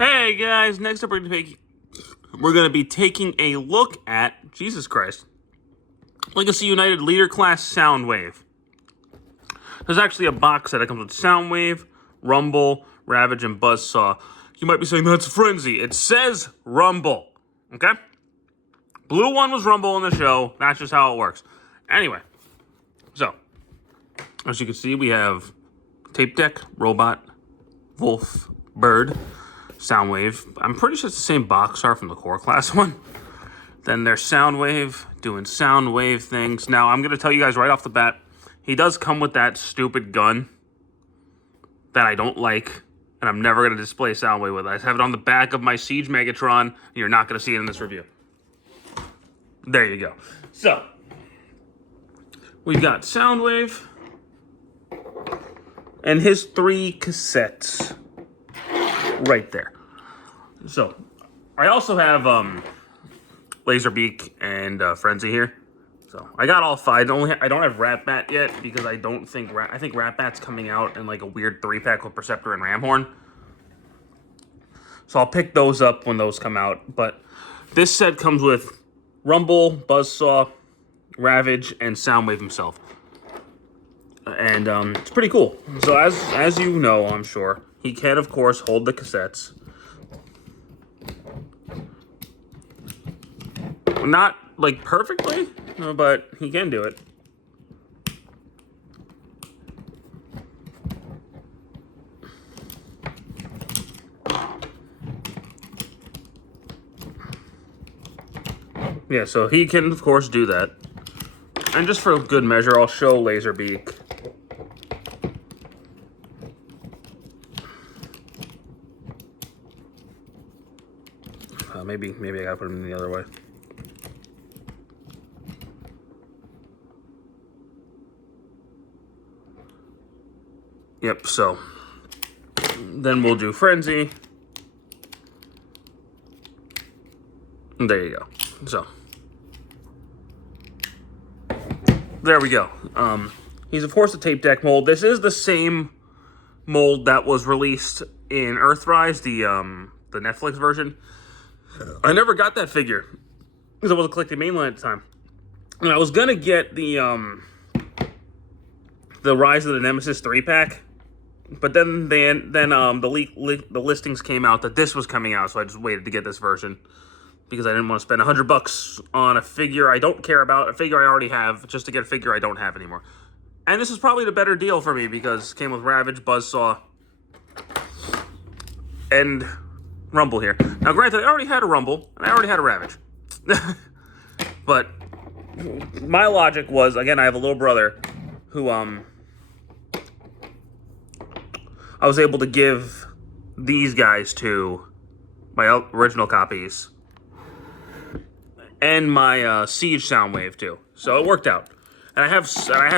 Hey guys, next up we're gonna be taking a look at Jesus Christ, Legacy United Leader Class Soundwave. There's actually a box set that comes with Soundwave, Rumble, Ravage, and Buzzsaw. You might be saying that's Frenzy. It says Rumble. Okay? Blue one was Rumble in the show. That's just how it works. Anyway, so as you can see, we have Tape Deck, Robot, Wolf, Bird, Soundwave. I'm pretty sure it's the same box art from the core class one. Then there's Soundwave doing Soundwave things. Now, I'm going to tell you guys right off the bat, he does come with that stupid gun that I don't like, and I'm never going to display Soundwave with it. I have it on the back of my Siege Megatron, and you're not going to see it in this review. There you go. So, we've got Soundwave and his 3 cassettes right there. So, I also have Laserbeak and Frenzy here. So, I got all 5. I don't have Rat Bat yet because I don't think I think Rat Bat's coming out in like a weird 3-pack with Perceptor and Ramhorn. So, I'll pick those up when those come out. But this set comes with Rumble, Buzzsaw, Ravage, and Soundwave himself. And it's pretty cool. So, as you know, I'm sure, he can, of course, hold the cassettes. Not, like, perfectly, but he can do it. Yeah, so he can, of course, do that. And just for good measure, I'll show Laserbeak. Maybe I gotta put him in the other way. Yep, so then we'll do Frenzy. And there you go. So there we go. He's of course a tape deck mold. This is the same mold that was released in Earthrise, the Netflix version. I never got that figure because I wasn't collecting mainline at the time. And I was gonna get the Rise of the Nemesis 3-pack, but then the listings came out that this was coming out, so I just waited to get this version because I didn't want to spend $100 on a figure I don't care about, a figure I already have, just to get a figure I don't have anymore. And this is probably the better deal for me because it came with Ravage, Buzzsaw, and Rumble here. Now, granted, I already had a Rumble, and I already had a Ravage. But my logic was, again, I have a little brother who, I was able to give these guys to my original copies and my Siege Soundwave, too. So it worked out. And I have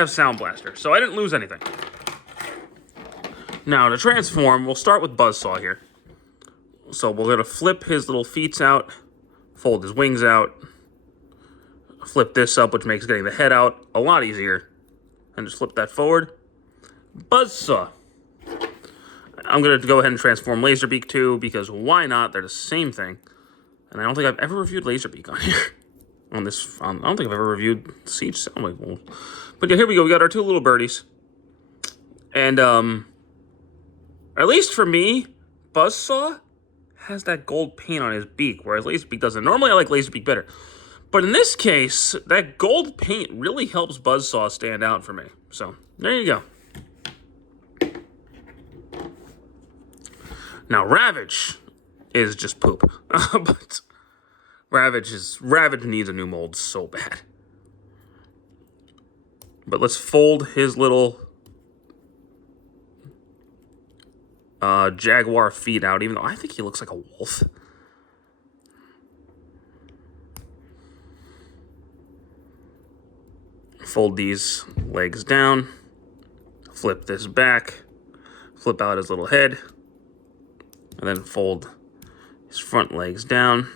Sound Blaster, so I didn't lose anything. Now, to transform, we'll start with Buzzsaw here. So we're going to flip his little feet out, fold his wings out, flip this up, which makes getting the head out a lot easier, and just flip that forward. Buzzsaw. I'm going to go ahead and transform Laserbeak too, because why not? They're the same thing. And I don't think I've ever reviewed Laserbeak on here. I don't think I've ever reviewed Siege Soundwave. But yeah, here we go. We got our 2 little birdies. And at least for me, Buzzsaw has that gold paint on his beak, whereas Laserbeak doesn't. Normally, I like Laserbeak better. But in this case, that gold paint really helps Buzzsaw stand out for me. So, there you go. Now, Ravage is just poop. But Ravage needs a new mold so bad. But let's fold his little jaguar feet out, even though I think he looks like a wolf. Fold these legs down, flip this back, flip out his little head, and then fold his front legs down.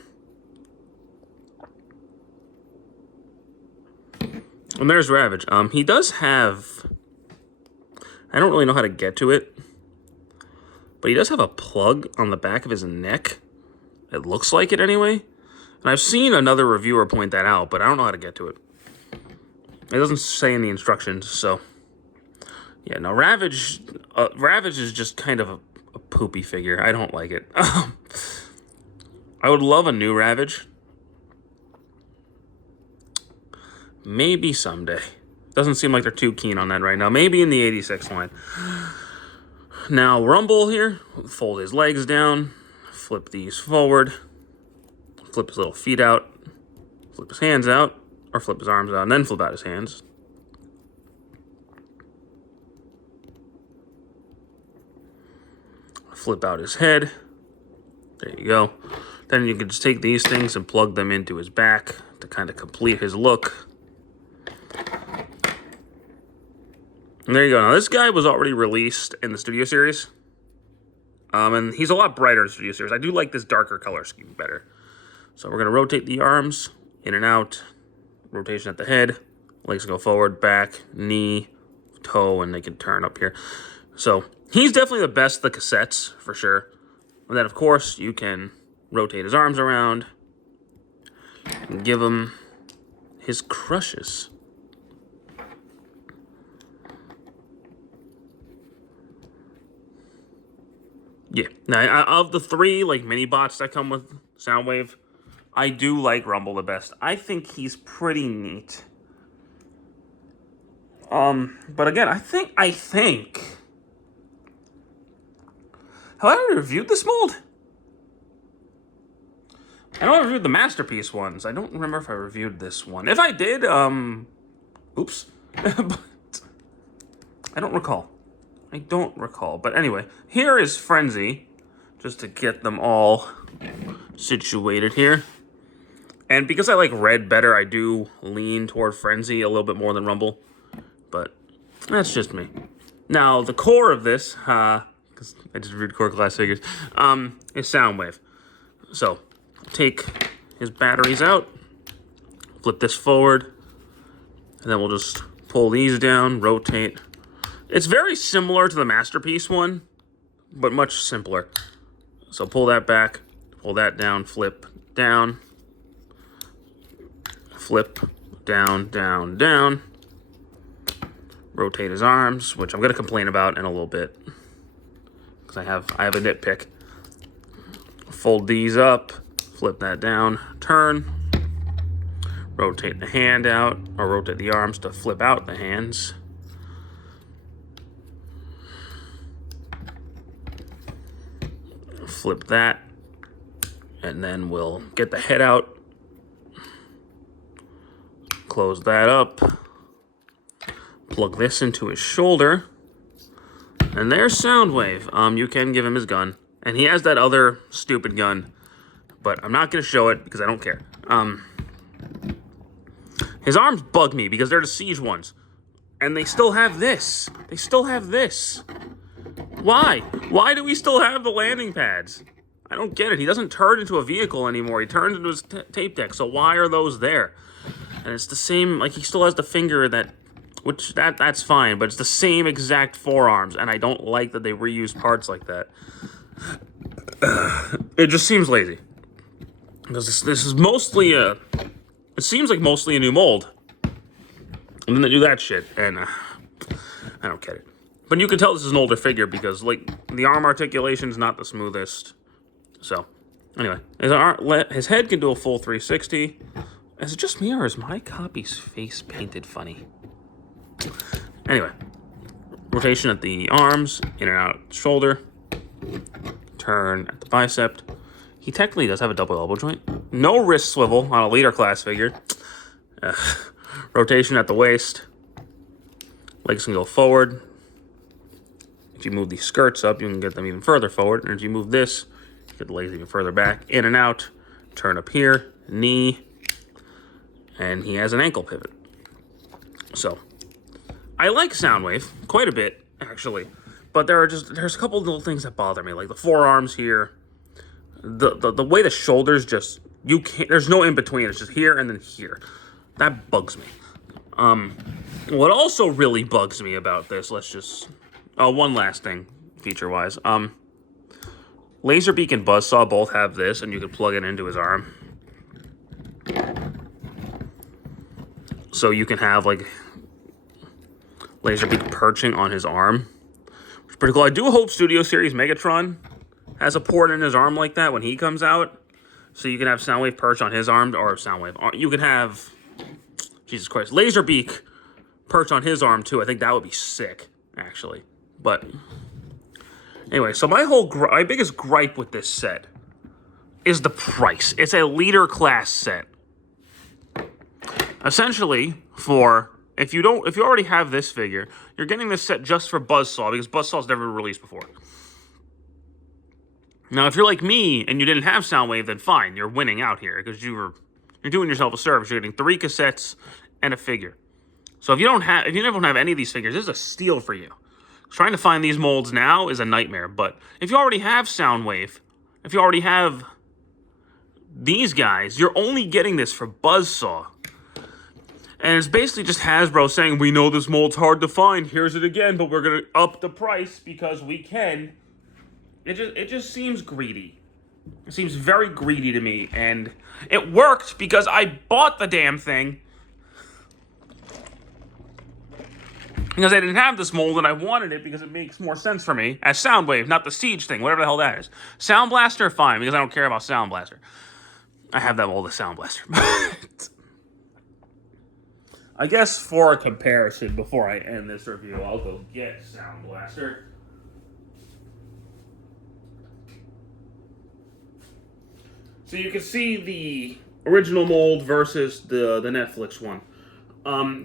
And there's Ravage. He does have, I don't really know how to get to it, but he does have a plug on the back of his neck. It looks like it anyway. And I've seen another reviewer point that out, but I don't know how to get to it. It doesn't say in the instructions, so... Yeah, no, Ravage is just kind of a poopy figure. I don't like it. I would love a new Ravage. Maybe someday. Doesn't seem like they're too keen on that right now. Maybe in the 86 line. Now, Rumble here. Fold his legs down. Flip these forward. Flip his little feet out. Flip his hands out. Or flip his arms out and then flip out his hands. Flip out his head. There you go. Then you can just take these things and plug them into his back to kind of complete his look. And there you go. Now, this guy was already released in the Studio Series. And he's a lot brighter in the Studio Series. I do like this darker color scheme better. So we're going to rotate the arms in and out. Rotation at the head. Legs go forward, back, knee, toe, and they can turn up here. So he's definitely the best of the cassettes, for sure. And then, of course, you can rotate his arms around and give him his crushes. Yeah. Now, of the three, like, mini bots that come with Soundwave, I do like Rumble the best. I think he's pretty neat. But again, I think... Have I already reviewed this mold? I know I reviewed the Masterpiece ones. I don't remember if I reviewed this one. If I did, oops. But I don't recall. But anyway, here is Frenzy, just to get them all situated here. And because I like red better, I do lean toward Frenzy a little bit more than Rumble. But that's just me. Now, the core of this, because I just reviewed core class figures, is Soundwave. So, take his batteries out, flip this forward, and then we'll just pull these down, rotate. It's very similar to the Masterpiece one, but much simpler. So pull that back, pull that down, flip, down, flip, down, down, down. Rotate his arms, which I'm going to complain about in a little bit, because I have a nitpick. Fold these up, flip that down, turn, rotate the hand out, or rotate the arms to flip out the hands. Flip that, and then we'll get the head out, close that up, plug this into his shoulder, and there's Soundwave. You can give him his gun, and he has that other stupid gun, but I'm not going to show it because I don't care. His arms bug me because they're the Siege ones, and they still have this. Why? Why do we still have the landing pads? I don't get it. He doesn't turn into a vehicle anymore. He turns into his tape deck, so why are those there? And it's the same, like, he still has the finger that, which, that's fine, but it's the same exact forearms, and I don't like that they reuse parts like that. It just seems lazy. Because this is mostly it seems like mostly a new mold. And then they do that shit, and I don't get it. But you can tell this is an older figure because, like, the arm articulation's not the smoothest. So, anyway, his head can do a full 360. Is it just me, or is my copy's face painted funny? Anyway, rotation at the arms, in and out shoulder, turn at the bicep. He technically does have a double elbow joint. No wrist swivel on a leader class figure. Rotation at the waist. Legs can go forward. If you move these skirts up, you can get them even further forward. And if you move this, you get the legs even further back. In and out. Turn up here. Knee. And he has an ankle pivot. So, I like Soundwave quite a bit, actually. But there's a couple little things that bother me. Like the forearms here. The way the shoulders just... there's no in between. It's just here and then here. That bugs me. What also really bugs me about this, let's just... Oh, one last thing, feature-wise. Laserbeak and Buzzsaw both have this, and you can plug it into his arm. So you can have, like, Laserbeak perching on his arm. Which is pretty cool. I do hope Studio Series Megatron has a port in his arm like that when he comes out. So you can have Soundwave perch on his arm, or Soundwave. You can have, Jesus Christ, Laserbeak perch on his arm, too. I think that would be sick, actually. But anyway, so my biggest gripe with this set is the price. It's a leader class set. Essentially, if you already have this figure, you're getting this set just for Buzzsaw, because Buzzsaw's never been released before. Now, if you're like me and you didn't have Soundwave, then fine, you're winning out here, because you're doing yourself a service. You're getting 3 cassettes and a figure. So if you never have any of these figures, this is a steal for you. Trying to find these molds now is a nightmare. But if you already have Soundwave, if you already have these guys, you're only getting this for Buzzsaw. And it's basically just Hasbro saying, we know this mold's hard to find, here's it again, but we're going to up the price because we can. It just seems greedy. It seems very greedy to me, and it worked because I bought the damn thing because I didn't have this mold, and I wanted it because it makes more sense for me as Soundwave, not the Siege thing, whatever the hell that is. Sound Blaster, fine, because I don't care about Sound Blaster. I have that mold as Sound Blaster. I guess for a comparison, before I end this review, I'll go get Sound Blaster. So you can see the original mold versus the Netflix one.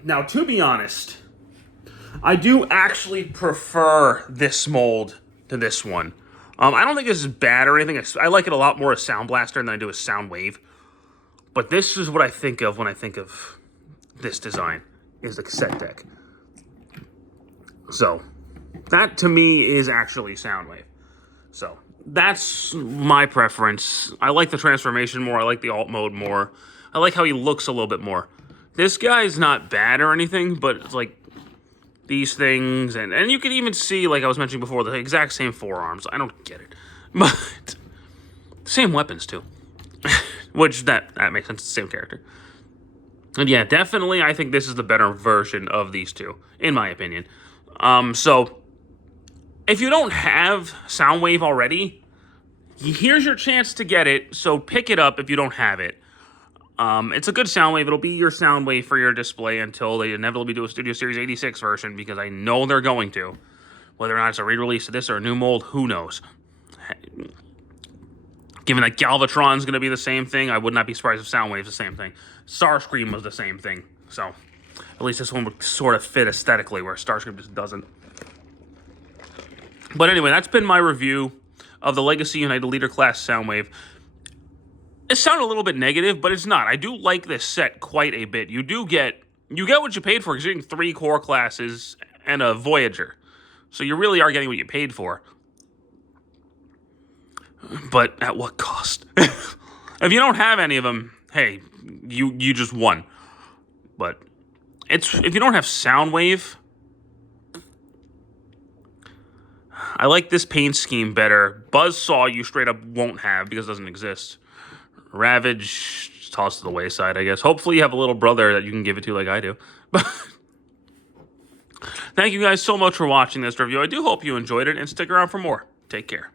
Now, to be honest, I do actually prefer this mold to this one. I don't think this is bad or anything. I like it a lot more as Sound Blaster than I do as Soundwave. But this is what I think of when I think of this design, is the cassette deck. So, that to me is actually Soundwave. So, that's my preference. I like the transformation more. I like the alt mode more. I like how he looks a little bit more. This guy's not bad or anything, but it's like these things, and you can even see, like I was mentioning before, the exact same forearms. I don't get it. But same weapons, too. Which, that makes sense. It's the same character. And yeah, definitely, I think this is the better version of these two, in my opinion. So, if you don't have Soundwave already, here's your chance to get it, so pick it up if you don't have it. It's a good Soundwave. It'll be your Soundwave for your display until they inevitably do a Studio Series 86 version, because I know they're going to. Whether or not it's a re-release of this or a new mold, who knows? Given that Galvatron's going to be the same thing, I would not be surprised if Soundwave's the same thing. Starscream was the same thing, so at least this one would sort of fit aesthetically, where Starscream just doesn't. But anyway, that's been my review of the Legacy United Leader Class Soundwave. It sounded a little bit negative, but it's not. I do like this set quite a bit. You get what you paid for, because you're getting 3 core classes and a Voyager. So you really are getting what you paid for. But at what cost? If you don't have any of them, hey, you just won. But if you don't have Soundwave, I like this paint scheme better. Buzzsaw you straight up won't have because it doesn't exist. Ravage, toss to the wayside, I guess. Hopefully you have a little brother that you can give it to like I do. Thank you guys so much for watching this review. I do hope you enjoyed it, and stick around for more. Take care.